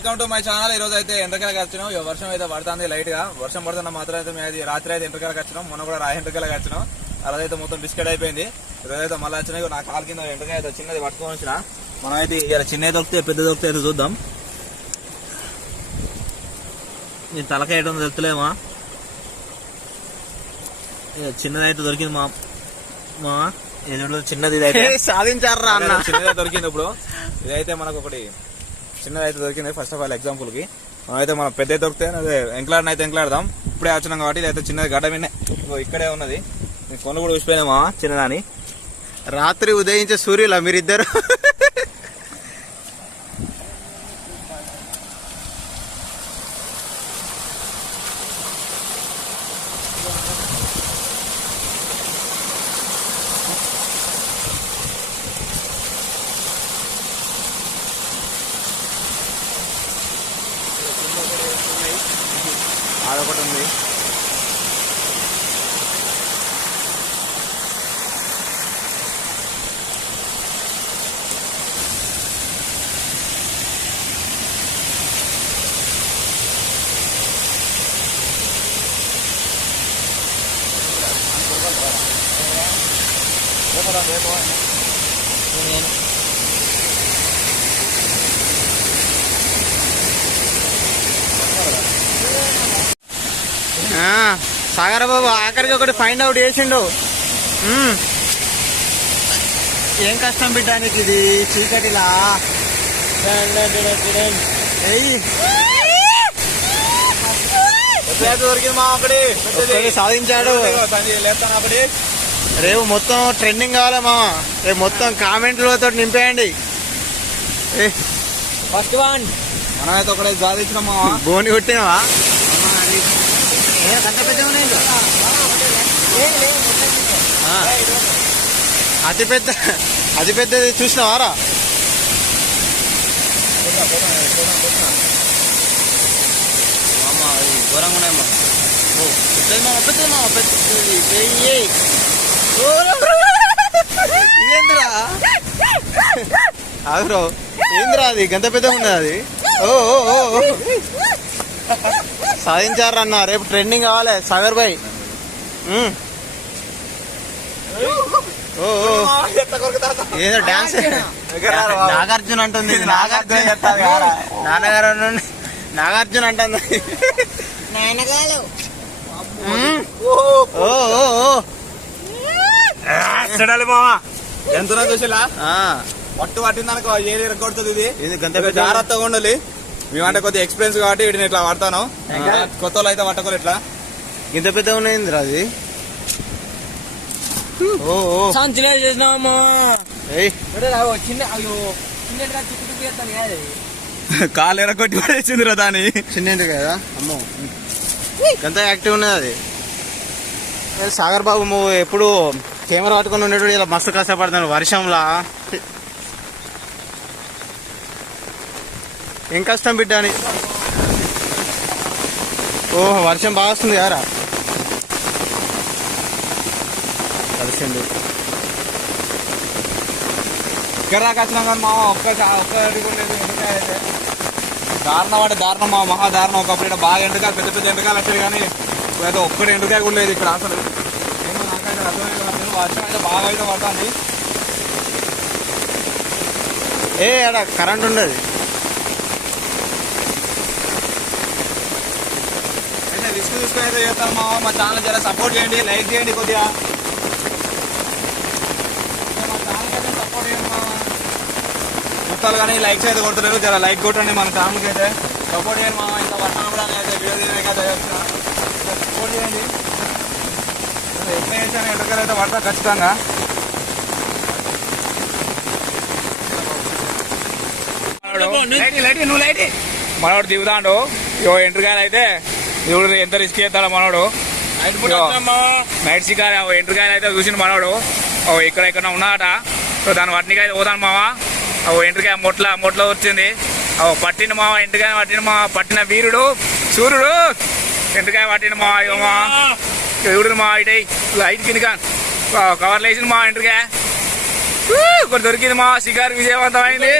Welcome to my channel. ఈ రోజు అయితే ఎండ్రకాయలకు వచ్చినాం. వర్షం అయితే పడుతుంది లైట్ గా. వర్షం పడుతున్న మాత్రం అయితే రాత్రి అయితే ఎండ్రకాయలకు వచ్చినాం. మొన్న కూడా ఎండ్రకాయలకు వచ్చినాం. అదైతే మొత్తం బిస్కెట్ అయిపోయింది. ఈరోజైతే మళ్ళీ వచ్చినాయి. నా కాలు కింద ఎండ్రకాయ అయితే చిన్నది పట్టుకొని వచ్చిన. మనం అయితే ఇలా చిన్నది దొరికితే పెద్ద దొరికితే అయితే చూద్దాం. నేను తలకాయ ఏటో తెలుతులేమా, చిన్నది అయితే దొరికింది మా చిన్నది సాధించారా అన్న. చిన్నదే దొరికింది. ఇప్పుడు ఇదైతే మనకు ఒకటి చిన్నది అయితే దొరికింది. ఫస్ట్ ఆఫ్ ఆల్ ఎగ్జాంపుల్ కి అయితే మనం పెద్ద దొరికితే అదే ఎంకలాడిన అయితే ఎంకలాడదాం. ఇప్పుడే వచ్చినాం కాబట్టి ఇదైతే చిన్నది గడ్డ విన్నే ఇక్కడే ఉన్నది. కొను కూడా చూసిపోయినామా చిన్నదాని. రాత్రి ఉదయించే సూర్యుల మీరిద్దరు. అదొకటి ఉంది. సాగర బాబు ఆఖరికి ఒకటి ఫైండ్ అవుట్ చేసిండు. ఏం కష్టం బిడ్డానికి ఇది చీకటిలా దొరికింది మా ఒకటి సాధించాడు. రేపు మొత్తం ట్రెండింగ్ కావాలా మామ. రేపు మొత్తం కామెంట్లతో నింపేయండి. ఫస్ట్ వన్ మనమైతే ఒకటే సాధించినాం మా. బోని కొట్టినవా? అతి పెద్దది చూసినవారా? ఘోరంగా ఉన్నాయమ్మా. ఏంద్రా ఆగురో, ఏంద్రా అది గంత పెద్ద ఉన్నది అది. ఓ సాధించారన్న. రేపు ట్రెండింగ్ కావాలి సాగర్ భాయ్. ఏదో డాన్స్ నాగార్జున అంటుంది. నాగార్జున అంటుంది. మామా ఎంత చూసేలా పట్టు పట్టిందనుకో ఏది కొడుతుంది. ఇది జాగ్రత్తగా ఉండాలి. మేమంటే కొద్దిగా ఎక్స్పీరియన్స్ కాబట్టి వీటిని ఇట్లా వాడతాను. కొత్త వాళ్ళు అయితే పట్టుకోరు. ఇట్లా ఇంత పెద్ద ఉన్నాయింది అది. కాలు ఎరగొట్టి పడేసింది రా దాని. చిన్న కదా అమ్మో, ఎంత యాక్టివ్ ఉన్నది అది. సాగర్ బాబు ఎప్పుడు కెమెరా పట్టుకుని ఉండేటప్పుడు ఇలా మస్తు కష్టపడతాను వర్షంలా. ఏం కష్టం బిడ్డ అని. ఓహో వర్షం బాగా వస్తుంది యారా. కలిసిండు ఇక్కడ దాకా వచ్చినాం కానీ మామ ఒక్కటి అయితే దారుణం అంటే దారుణం మా మహా దారుణం. ఒకప్పుడు ఇక్కడ బాగా ఎండకాయలు పెద్ద పెద్ద ఎండకాయలు వచ్చాయి కానీ ఇప్పుడైతే ఒక్కటి ఎండకాయ కూడా లేదు ఇక్కడ. అసలు ఏమో నాకైతే అర్థమైంది. వర్షం అయితే బాగా అయితే పడుతుంది. ఆడ కరెంట్ ఉండదు. అయితే రిస్క్ తీసుకుని అయితే చేస్తాను మామ. మా ఛానల్ జర సపోర్ట్ చేయండి, లైక్ చేయండి కొద్దిగా. మా ఛానల్ అయితే సపోర్ట్ చేయండి మామ. మొత్తాలు కానీ లైక్స్ అయితే కొడుతున్నారు. జర లైక్ కొట్టండి మన ఛానల్కి అయితే సపోర్ట్ చేయండి మామ. ఇంకా వర్షం కూడా అయితే వీడియో తీయడానికి సపోర్ట్ చేయండి. ఎట్లా చేసాను ఎండకాయలు అయితే పడతా ఖచ్చితంగా. నువ్వు లైట్ మనోడు దిగుతాడు. ఎండ్రకాయలు అయితే దేవుడు ఎంత రిస్క్ చేస్తాడో మనోడు. నైట్ షికారి ఎండ్రకాయలు అయితే చూసిన మనోడు. ఇక్కడ ఉన్నాడట. సో దాని వాటికి అయితే పోతాను మావా. ఎండ్రకాయ మొట్ల వచ్చింది. పట్టిన మావ ఎండ్రకాయ పట్టిన మావ. పట్టిన వీరుడు సూర్యుడు ఎండ్రకాయ పట్టిన మావ. ఇవ్వమా ఎవడు మా ఇటు ఐదు కింద కవర్లు వేసింది మా ఎండ్రకాయ. ఒకటి దొరికింది మా. షికారు విజయవంతమైంది.